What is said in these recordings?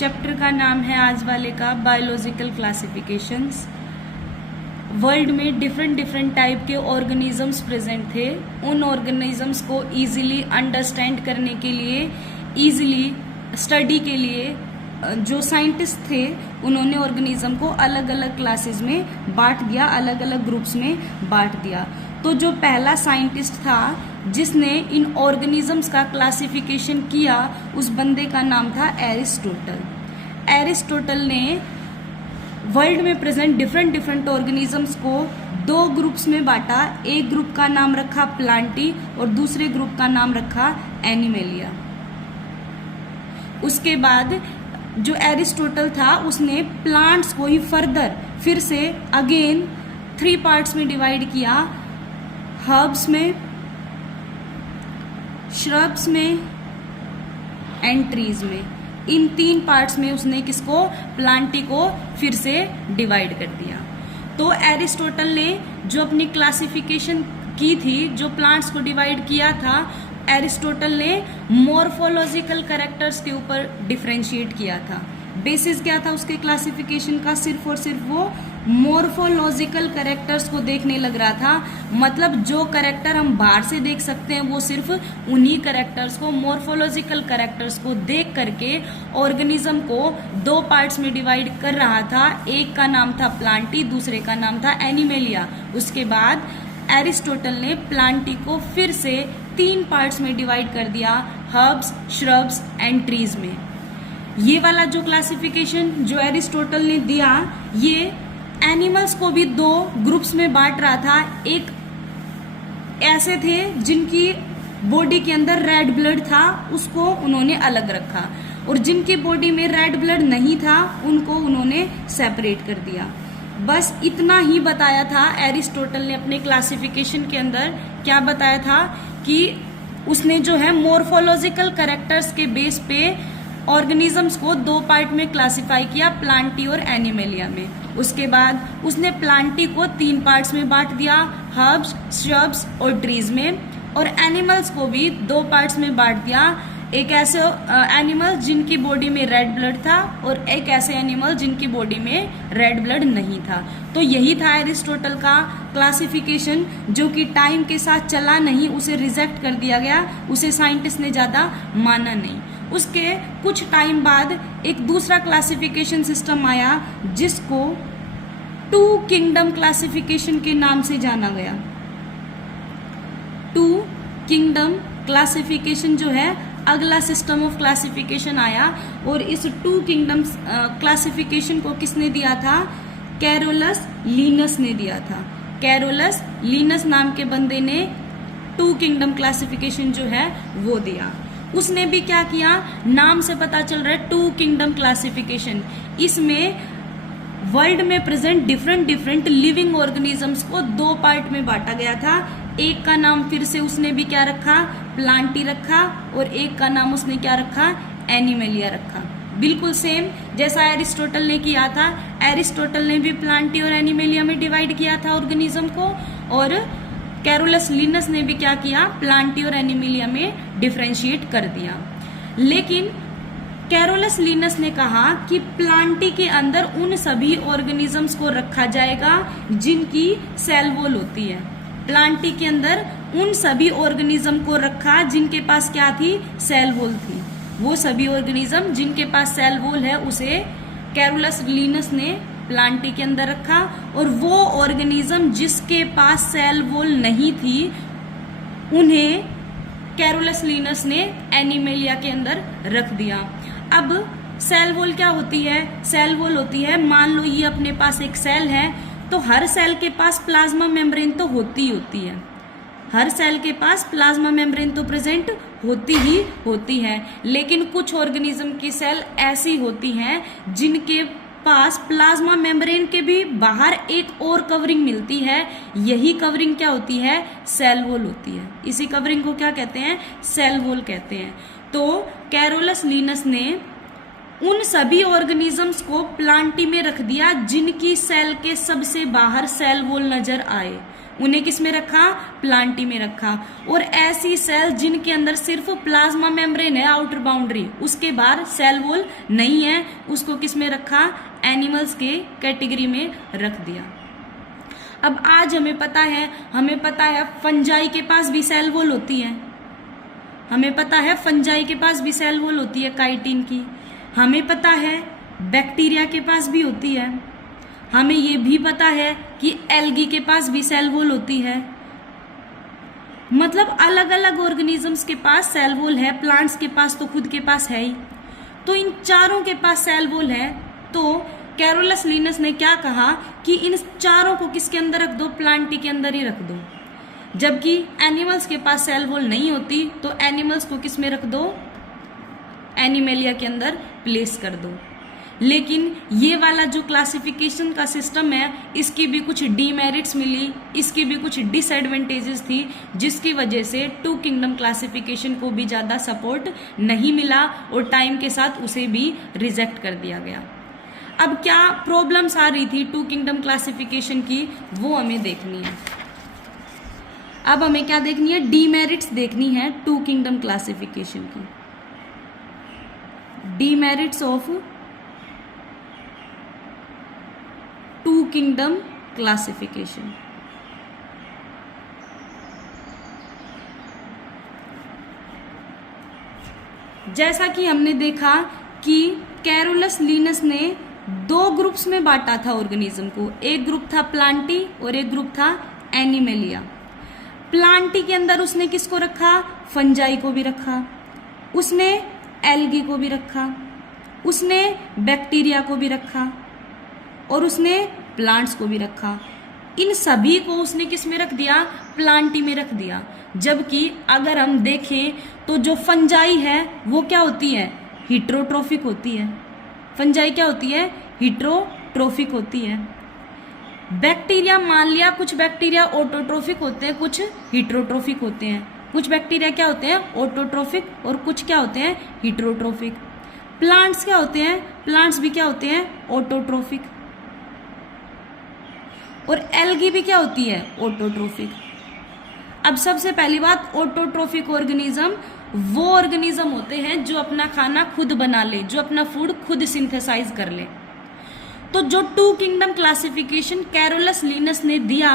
Chapter का नाम है आज वाले का बायोलॉजिकल क्लासिफिकेशंस। वर्ल्ड में डिफरेंट टाइप के ऑर्गेनिजम्स प्रेजेंट थे। उन ऑर्गेनिजम्स को इजीली अंडरस्टैंड करने के लिए, इजीली स्टडी के लिए जो साइंटिस्ट थे उन्होंने ऑर्गेनिज्म को अलग अलग क्लासेस में बांट दिया, अलग अलग ग्रुप्स में बांट दिया। तो जो पहला साइंटिस्ट था जिसने इन ऑर्गेनिजम्स का क्लासिफिकेशन किया, उस बंदे का नाम था एरिस्टोटल। एरिस्टोटल ने वर्ल्ड में प्रेजेंट डिफरेंट ऑर्गेनिजम्स को दो ग्रुप्स में बांटा। एक ग्रुप का नाम रखा प्लांटी और दूसरे ग्रुप का नाम रखा एनिमेलिया। उसके बाद जो एरिस्टोटल था उसने प्लांट्स को ही फर्दर फिर से अगेन 3 पार्ट्स में डिवाइड किया, हर्ब्स में, श्रब्स में एंड ट्रीज में। इन 3 पार्ट्स में उसने किसको, प्लांटी को फिर से डिवाइड कर दिया। तो एरिस्टोटल ने जो अपनी क्लासिफिकेशन की थी, जो प्लांट्स को डिवाइड किया था, एरिस्टोटल ने मॉर्फोलॉजिकल कैरेक्टर्स के ऊपर डिफरेंशिएट किया था। बेसिस क्या था उसके क्लासिफिकेशन का, सिर्फ और सिर्फ वो मॉर्फोलॉजिकल कैरेक्टर्स को देखने लग रहा था। मतलब जो कैरेक्टर हम बाहर से देख सकते हैं वो सिर्फ उन्हीं कैरेक्टर्स को, मॉर्फोलॉजिकल कैरेक्टर्स को देख करके ऑर्गेनिज्म को 2 पार्ट्स में डिवाइड कर रहा था। एक का नाम था प्लांटी, दूसरे का नाम था एनिमेलिया। उसके बाद एरिस्टोटल ने प्लांटी को फिर से 3 पार्ट्स में डिवाइड कर दिया, हर्ब्स, श्रब्स एंड ट्रीज में। ये वाला जो क्लासिफिकेशन जो एरिस्टोटल ने दिया, ये एनिमल्स को भी 2 ग्रुप्स में बांट रहा था। एक ऐसे थे जिनकी बॉडी के अंदर रेड ब्लड था, उसको उन्होंने अलग रखा, और जिनकी बॉडी में रेड ब्लड नहीं था उनको उन्होंने सेपरेट कर दिया। बस इतना ही बताया था एरिस्टोटल ने अपने क्लासिफिकेशन के अंदर। क्या बताया था कि उसने जो है मॉर्फोलॉजिकल कैरेक्टर्स के बेस पे ऑर्गेनिजम्स को 2 पार्ट में क्लासिफाई किया, प्लांटी और एनिमेलिया में। उसके बाद उसने प्लांटी को 3 पार्ट्स में बांट दिया, हर्ब्स, श्रब्स और ट्रीज में, और एनिमल्स को भी 2 पार्ट्स में बांट दिया। एक ऐसे एनिमल जिनकी बॉडी में रेड ब्लड था और एक ऐसे एनिमल जिनकी बॉडी में रेड ब्लड नहीं था। तो यही था एरिस्टोटल का क्लासिफिकेशन, जो कि टाइम के साथ चला नहीं, उसे रिजेक्ट कर दिया गया, उसे साइंटिस्ट ने ज़्यादा माना नहीं। उसके कुछ टाइम बाद एक दूसरा क्लासिफिकेशन सिस्टम आया जिसको 2 किंगडम क्लासिफिकेशन के नाम से जाना गया। 2 किंगडम क्लासिफिकेशन जो है अगला सिस्टम ऑफ क्लासिफिकेशन आया, और इस 2 किंगडम क्लासिफिकेशन को किसने दिया था, कैरोलस लीनस ने दिया था। कैरोलस लीनस नाम के बंदे ने 2 किंगडम क्लासिफिकेशन जो है वो दिया। उसने भी क्या किया, नाम से पता चल रहा है 2 किंगडम क्लासिफिकेशन। इसमें वर्ल्ड में प्रेजेंट डिफरेंट लिविंग ऑर्गेनिजम्स को 2 पार्ट में बांटा गया था। एक का नाम फिर से उसने भी क्या रखा, प्लांटी रखा, और एक का नाम उसने क्या रखा, एनिमेलिया रखा। बिल्कुल सेम जैसा एरिस्टोटल ने किया था। एरिस्टोटल ने भी प्लांटी और एनिमेलिया में डिवाइड किया था ऑर्गेनिज्म को, और कैरोलस लीनस ने भी क्या किया, प्लांटी और एनिमेलिया में डिफरेंशिएट कर दिया। लेकिन कैरोलस लीनस ने कहा कि प्लांटी के अंदर उन सभी ऑर्गेनिजम्स को रखा जाएगा जिनकी सेल वॉल होती है। प्लांटी के अंदर उन सभी ऑर्गेनिज्म को रखा जिनके पास क्या थी, सेल वॉल थी। वो सभी ऑर्गेनिज्म जिनके पास सेल वॉल है उसे कैरोलस लीनस ने प्लांटी के अंदर रखा, और वो ऑर्गेनिज्म जिसके पास सेल वॉल नहीं थी उन्हें कैरोलस लीनस ने एनिमेलिया के अंदर रख दिया। अब सेल वॉल क्या होती है, सेल वॉल होती है, मान लो ये अपने पास एक सेल है, तो हर सेल के पास प्लाज्मा मेम्ब्रेन तो होती ही होती है। हर सेल के पास प्लाज्मा मेम्ब्रेन तो प्रेजेंट होती ही होती है। लेकिन कुछ ऑर्गेनिज्म की सेल ऐसी होती हैं जिनके पास प्लाज्मा मेम्ब्रेन के भी बाहर एक और कवरिंग मिलती है। यही कवरिंग क्या होती है, सेल वॉल होती है। इसी कवरिंग को क्या कहते हैं, सेल वॉल कहते हैं। तो कैरोलस लीनस ने उन सभी ऑर्गेनिजम्स को प्लांटी में रख दिया जिनकी सेल के सबसे बाहर सेल वॉल नजर आए। उन्हें किस में रखा, प्लांटी में रखा। और ऐसी सेल जिनके अंदर सिर्फ प्लाज्मा मेम्ब्रेन है आउटर बाउंड्री, उसके बाहर सेल वॉल नहीं है, उसको किस में रखा, एनिमल्स के कैटेगरी में रख दिया। अब आज हमें पता है फंजाई के पास भी सेल वॉल होती है, हमें पता है फंजाई के पास भी सेल वॉल होती है काइटिन की, हमें पता है बैक्टीरिया के पास भी होती है, हमें ये भी पता है कि एल्गी के पास भी सेल वॉल होती है। मतलब अलग अलग ऑर्गेनिजम्स के पास सेल वॉल है, प्लांट्स के पास तो खुद के पास है ही। तो इन चारों के पास सेल वॉल है, तो कैरोलस लिनस ने क्या कहा कि इन चारों को किसके अंदर रख दो, प्लांटी के अंदर ही रख दो। जबकि एनिमल्स के पास सेल वॉल नहीं होती, तो एनिमल्स को किस में रख दो, एनिमेलिया के अंदर प्लेस कर दो। लेकिन ये वाला जो क्लासिफिकेशन का सिस्टम है, इसकी भी कुछ डीमेरिट्स मिली, इसकी भी कुछ डिसएडवांटेजेस थी, जिसकी वजह से टू किंगडम क्लासिफिकेशन को भी ज़्यादा सपोर्ट नहीं मिला और टाइम के साथ उसे भी रिजेक्ट कर दिया गया। अब क्या प्रॉब्लम्स आ रही थी टू किंगडम क्लासिफिकेशन की, वो हमें देखनी है। अब हमें क्या देखनी है, डीमेरिट्स देखनी है टू किंगडम क्लासिफिकेशन की। Demerits of two kingdom classification. जैसा कि हमने देखा कि कैरोलस लिनस ने दो ग्रुप्स में बांटा था ऑर्गेनिज्म को, एक ग्रुप था प्लांटी और एक ग्रुप था एनिमेलिया। प्लांटी के अंदर उसने किसको रखा, फंजाई को भी रखा, उसने एल्गी को भी रखा, उसने बैक्टीरिया को भी रखा और उसने प्लांट्स को भी रखा। इन सभी को उसने किस में रख दिया, प्लांटी में रख दिया। जबकि अगर हम देखें तो जो फंजाई है वो क्या होती है, हिट्रोट्रोफिक होती है। फंजाई क्या होती है, हिट्रोट्रोफिक होती है। बैक्टीरिया, मान लिया कुछ बैक्टीरिया ऑटोट्रोफिक होते हैं, कुछ हिट्रोट्रोफिक होते हैं। कुछ बैक्टीरिया क्या होते हैं, ऑटोट्रोफिक, और कुछ क्या होते हैं, हिट्रोट्रोफिक। प्लांट्स क्या होते हैं, प्लांट्स भी क्या होते हैं, ऑटोट्रोफिक। और एल्गी भी क्या होती है, ऑटोट्रोफिक। अब सबसे पहली बात, ऑटोट्रोफिक ऑर्गेनिज्म वो ऑर्गेनिज्म होते हैं जो अपना खाना खुद बना ले, जो अपना फूड खुद सिंथेसाइज कर ले। तो जो two kingdom classification Carolus Linnaeus ने दिया,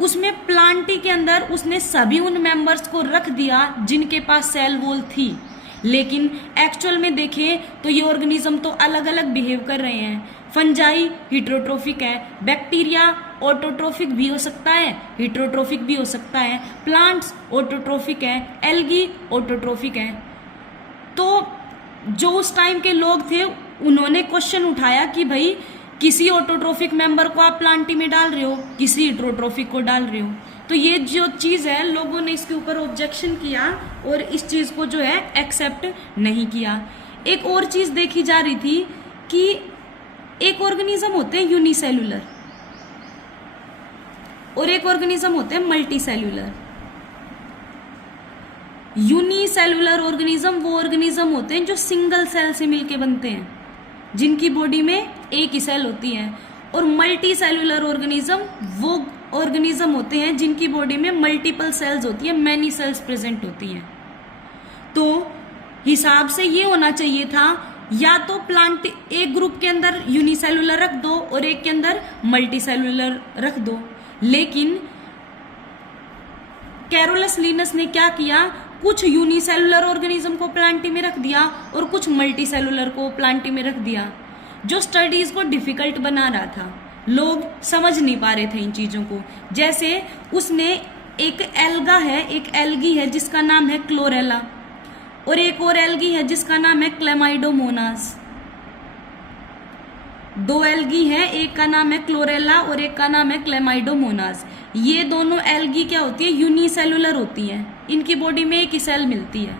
उसमें प्लांटी के अंदर उसने सभी उन मेंबर्स को रख दिया जिनके पास सेल वॉल थी। लेकिन एक्चुअल में देखें तो ये ऑर्गेनिज्म तो अलग अलग बिहेव कर रहे हैं। फंजाई हिट्रोट्रोफिक है, बैक्टीरिया ऑटोट्रोफिक भी हो सकता है, हिट्रोट्रोफिक भी हो सकता है, प्लांट्स ऑटोट्रोफिक है, एल्गी ऑटोट्रोफिक है। तो जो उस टाइम के लोग थे उन्होंने क्वेश्चन उठाया कि भाई किसी ऑटोट्रोफिक मेंबर को आप प्लांटी में डाल रहे हो, किसी हिट्रोट्रोफिक को डाल रहे हो। तो ये जो चीज है, लोगों ने इसके ऊपर ऑब्जेक्शन किया और इस चीज को जो है एक्सेप्ट नहीं किया। एक और चीज देखी जा रही थी कि एक ऑर्गेनिज्म होते हैं यूनिसेलुलर और एक ऑर्गेनिज्म होते हैं मल्टीसेलुलर। यूनिसेलुलर ऑर्गेनिज्म वो ऑर्गेनिज्म होते हैं जो सिंगल सेल से मिलके बनते हैं, जिनकी बॉडी में एक ही सेल होती है। और मल्टी सेलुलर ऑर्गेनिज्म वो ऑर्गेनिज्म होते हैं जिनकी बॉडी में मल्टीपल सेल्स होती है, मैनी सेल्स प्रेजेंट होती हैं। तो हिसाब से ये होना चाहिए था, या तो प्लांट एक ग्रुप के अंदर यूनिसेलुलर रख दो और एक के अंदर मल्टी सेलुलर रख दो। लेकिन कैरोलस लिनस ने क्या किया, कुछ यूनिसेलुलर ऑर्गेनिज्म को प्लांटी में रख दिया और कुछ मल्टी सेलुलर को प्लांटी में रख दिया, जो स्टडीज को डिफिकल्ट बना रहा था। लोग समझ नहीं पा रहे थे इन चीजों को। जैसे उसने एक एल्गा है, एक एल्गी है जिसका नाम है क्लोरेला, और एक और एल्गी है जिसका नाम है क्लेमाइडोमोनास। दो एल्गी हैं, एक का नाम है क्लोरेला और एक का नाम है क्लेमाइडोमोनास। ये दोनों एल्गी क्या होती है, यूनिसेलुलर होती है, इनकी बॉडी में एक ही सेल मिलती है।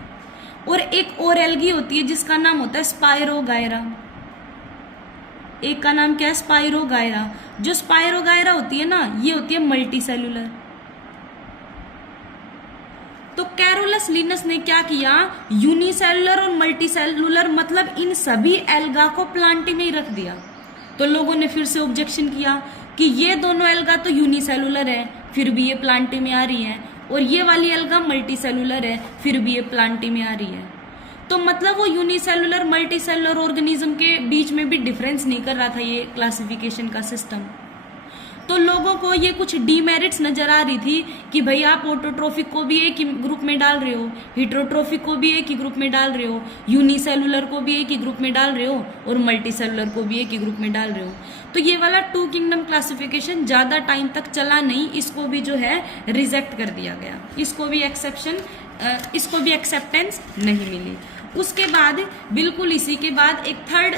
और एक और एल्गी होती है जिसका नाम होता है स्पाइरोगायरा। एक का नाम क्या है, स्पाइरोगायरा। जो स्पाइरोगायरा होती है ना, ये होती है मल्टी सेलुलर। तो कैरोलस लिनस ने क्या किया, यूनिसेलुलर और मल्टी सेलुलर मतलब इन सभी एल्गा को प्लांटी में ही रख दिया। तो लोगों ने फिर से ऑब्जेक्शन किया कि ये दोनों एल्गा तो यूनिसेलुलर है, फिर भी ये प्लांटी में आ रही है, और ये वाली एल्गा मल्टी सेलुलर है, फिर भी ये प्लांटी में आ रही है। तो मतलब वो यूनिसेलुलर मल्टी सेलुलर ऑर्गेनिज्म के बीच में भी डिफरेंस नहीं कर रहा था ये क्लासिफिकेशन का सिस्टम। तो लोगों को ये कुछ डीमेरिट्स नजर आ रही थी कि भाई आप ऑटोट्रोफिक को भी एक ही ग्रुप में डाल रहे हो, हिट्रोट्रोफिक को भी एक ही ग्रुप में डाल रहे हो, यूनिसेलुलर को भी एक ही ग्रुप में डाल रहे हो, और मल्टी सेलुलर को भी एक ही ग्रुप में डाल रहे हो। तो ये वाला 2 किंगडम क्लासिफिकेशन ज्यादा टाइम तक चला नहीं, इसको भी जो है रिजेक्ट कर दिया गया, इसको भी एक्सेप्टेंस नहीं मिली। उसके बाद बिल्कुल इसी के बाद एक थर्ड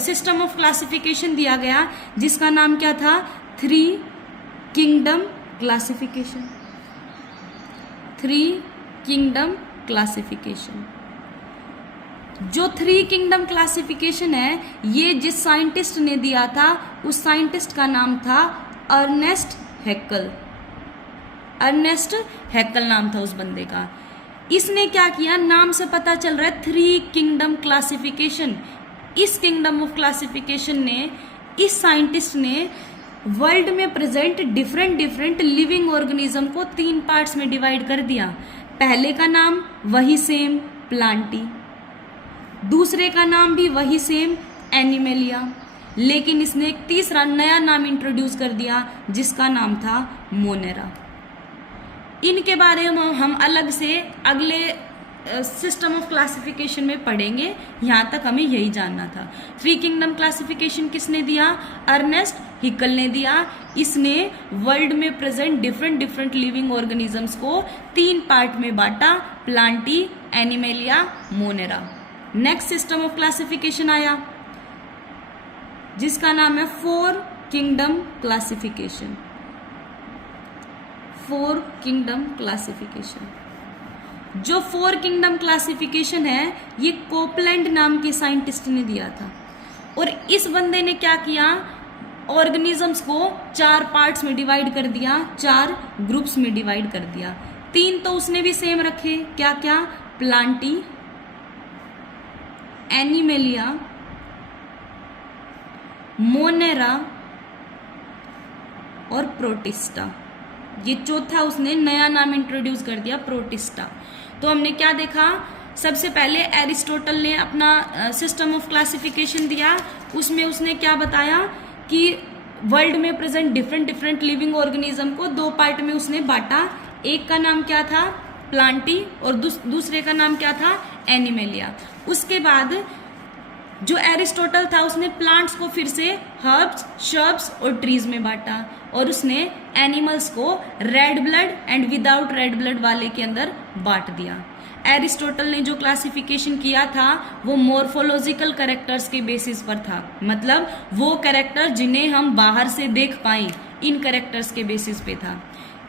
सिस्टम ऑफ क्लासिफिकेशन दिया गया, जिसका नाम क्या था? 3 किंगडम क्लासिफिकेशन। 3 kingdom classification. जो 3 किंगडम क्लासिफिकेशन है, ये जिस साइंटिस्ट ने दिया था उस साइंटिस्ट का नाम था अर्नेस्ट हैक्ल। अर्नेस्ट हैक्ल नाम था उस बंदे का। इसने क्या किया, नाम से पता चल रहा है 3 किंगडम क्लासिफिकेशन। इस किंगडम ऑफ क्लासिफिकेशन ने, इस साइंटिस्ट ने वर्ल्ड में प्रेजेंट डिफरेंट लिविंग ऑर्गेनिज्म को 3 पार्ट्स में डिवाइड कर दिया। पहले का नाम वही सेम प्लांटी, दूसरे का नाम भी वही सेम एनिमेलिया, लेकिन इसने एक तीसरा नया नाम इंट्रोड्यूस कर दिया जिसका नाम था मोनेरा। इनके बारे में हम अलग से अगले सिस्टम ऑफ क्लासिफिकेशन में पढ़ेंगे, यहाँ तक हमें यही जानना था। 3 किंगडम क्लासिफिकेशन किसने दिया? अर्नेस्ट हैक्ल ने दिया। इसने वर्ल्ड में प्रेजेंट डिफरेंट लिविंग ऑर्गेनिजम्स को 3 पार्ट में बांटा, Plantae, animalia, Monera. Next system of classification आया जिसका नाम है 4 किंगडम क्लासिफिकेशन। 4 kingdom classification. जो 4 किंगडम क्लासिफिकेशन है, ये कोपलैंड नाम के साइंटिस्ट ने दिया था। और इस बंदे ने क्या किया, ऑर्गेनिजम्स को 4 पार्ट्स में डिवाइड कर दिया, 4 ग्रुप्स में डिवाइड कर दिया। 3 तो उसने भी सेम रखे, क्या क्या? प्लांटी, एनिमेलिया, मोनेरा और प्रोटिस्टा। ये चौथा उसने नया नाम इंट्रोड्यूस कर दिया, प्रोटिस्टा। तो हमने क्या देखा, सबसे पहले एरिस्टोटल ने अपना सिस्टम ऑफ क्लासिफिकेशन दिया। उसमें उसने क्या बताया कि वर्ल्ड में प्रेजेंट डिफरेंट लिविंग ऑर्गेनिज्म को 2 पार्ट में उसने बांटा। एक का नाम क्या था? प्लांटी, और दूसरे का नाम क्या था? एनिमेलिया। उसके बाद जो एरिस्टोटल था उसने प्लांट्स को फिर से हर्ब्स, श्रब्स और ट्रीज में बांटा, और उसने एनिमल्स को red blood and without red blood वाले के अंदर बांट दिया। एरिस्टोटल ने जो क्लासिफिकेशन किया था वो मॉर्फोलॉजिकल कैरेक्टर्स के बेसिस पर था, मतलब वो कैरेक्टर जिन्हें हम बाहर से देख पाए, इन कैरेक्टर्स के बेसिस पे था।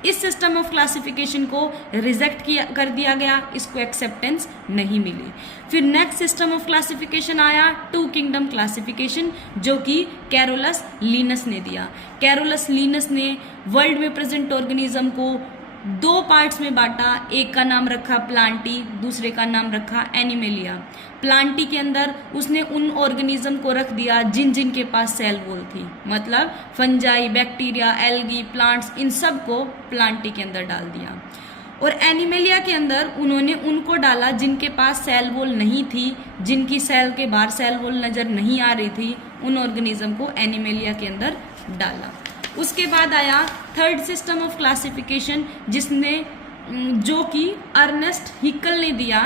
इस सिस्टम ऑफ क्लासिफिकेशन को रिजेक्ट कर दिया गया, इसको एक्सेप्टेंस नहीं मिली। फिर नेक्स्ट सिस्टम ऑफ क्लासिफिकेशन आया 2 किंगडम क्लासिफिकेशन, जो कि कैरोलस लीनस ने दिया। कैरोलस लीनस ने वर्ल्ड में प्रेजेंट ऑर्गेनिज्म को 2 पार्ट्स में बांटा। एक का नाम रखा प्लांटी, दूसरे का नाम रखा एनिमेलिया। प्लांटी के अंदर उसने उन ऑर्गेनिज्म को रख दिया जिन जिन के पास सेल वॉल थी, मतलब फंजाई, बैक्टीरिया, एल्गी, प्लांट्स, इन सब को प्लांटी के अंदर डाल दिया। और एनिमेलिया के अंदर उन्होंने उनको डाला जिनके पास सेल वॉल नहीं थी, जिनकी सेल के बाहर सेल वॉल नजर नहीं आ रही थी, उन ऑर्गेनिज्म को एनिमेलिया के अंदर डाला। उसके बाद आया थर्ड सिस्टम ऑफ क्लासिफिकेशन, जिसने जो कि अर्नेस्ट हैक्ल ने दिया।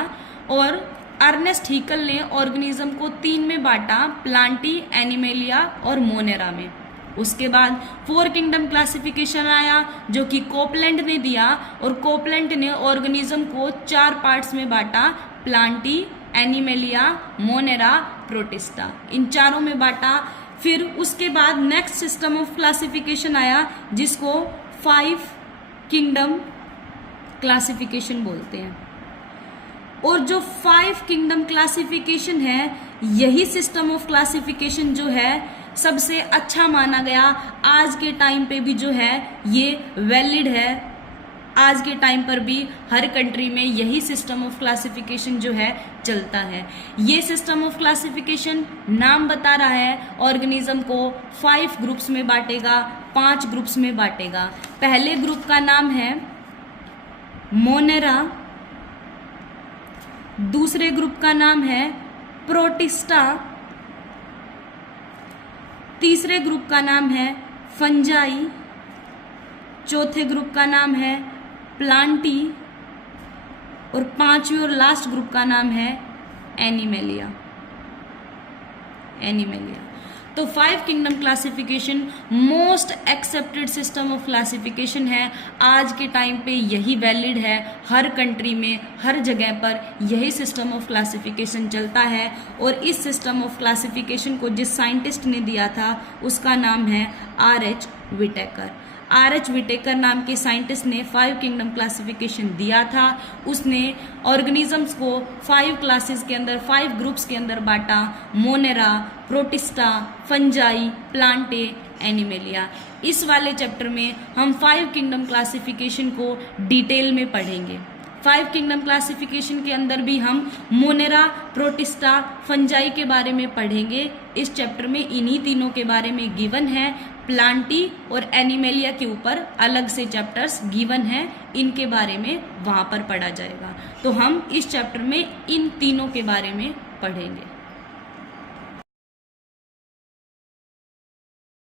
और अर्नेस्ट हैक्ल ने ऑर्गेनिज्म को 3 में बांटा, प्लांटी, एनिमेलिया और मोनेरा में। उसके बाद 4 किंगडम क्लासिफिकेशन आया जो कि कोपलैंड ने दिया, और कोपलैंड ने ऑर्गेनिज्म को 4 पार्ट्स में बांटा, प्लांटी, एनिमेलिया, मोनेरा, प्रोटिस्टा, इन चारों में बांटा। फिर उसके बाद नेक्स्ट सिस्टम ऑफ क्लासिफिकेशन आया जिसको 5 किंगडम क्लासिफिकेशन बोलते हैं। और जो 5 किंगडम क्लासिफिकेशन है, यही सिस्टम ऑफ क्लासिफिकेशन जो है सबसे अच्छा माना गया। आज के टाइम पे भी जो है ये वैलिड है, आज के टाइम पर भी हर कंट्री में यही सिस्टम ऑफ क्लासिफिकेशन जो है चलता है। ये सिस्टम ऑफ क्लासिफिकेशन नाम बता रहा है ऑर्गेनिज्म को 5 ग्रुप्स में बांटेगा, 5 ग्रुप्स में बांटेगा। पहले ग्रुप का नाम है मोनेरा, दूसरे ग्रुप का नाम है प्रोटिस्टा, तीसरे ग्रुप का नाम है फंजाई, चौथे ग्रुप का नाम है प्लांटी और पांचवी और लास्ट ग्रुप का नाम है एनिमेलिया। तो 5 kingdom classification most accepted system of classification है। आज के टाइम पे यही वैलिड है, हर कंट्री में हर जगह पर यही सिस्टम ऑफ क्लासिफिकेशन चलता है। और इस सिस्टम ऑफ क्लासिफिकेशन को जिस साइंटिस्ट ने दिया था उसका नाम है R.H. विटेकर। R.H. विटेकर नाम के साइंटिस्ट ने 5 किंगडम क्लासिफिकेशन दिया था। उसने ऑर्गेनिजम्स को 5 क्लासेस के अंदर, 5 ग्रुप्स के अंदर बांटा, Monera, protista, fungi, Plantae, animalia. इस वाले चैप्टर में हम 5 किंगडम क्लासिफिकेशन को डिटेल में पढ़ेंगे। 5 किंगडम क्लासिफिकेशन के अंदर भी हम मोनेरा, प्रोटिस्टा, फंजाई के बारे में पढ़ेंगे। इस चैप्टर में इन्हीं तीनों के बारे में गिवन है। प्लांटी और एनिमेलिया के ऊपर अलग से चैप्टर्स गिवन हैं, इनके बारे में वहाँ पर पढ़ा जाएगा। तो हम इस चैप्टर में इन तीनों के बारे में पढ़ेंगे।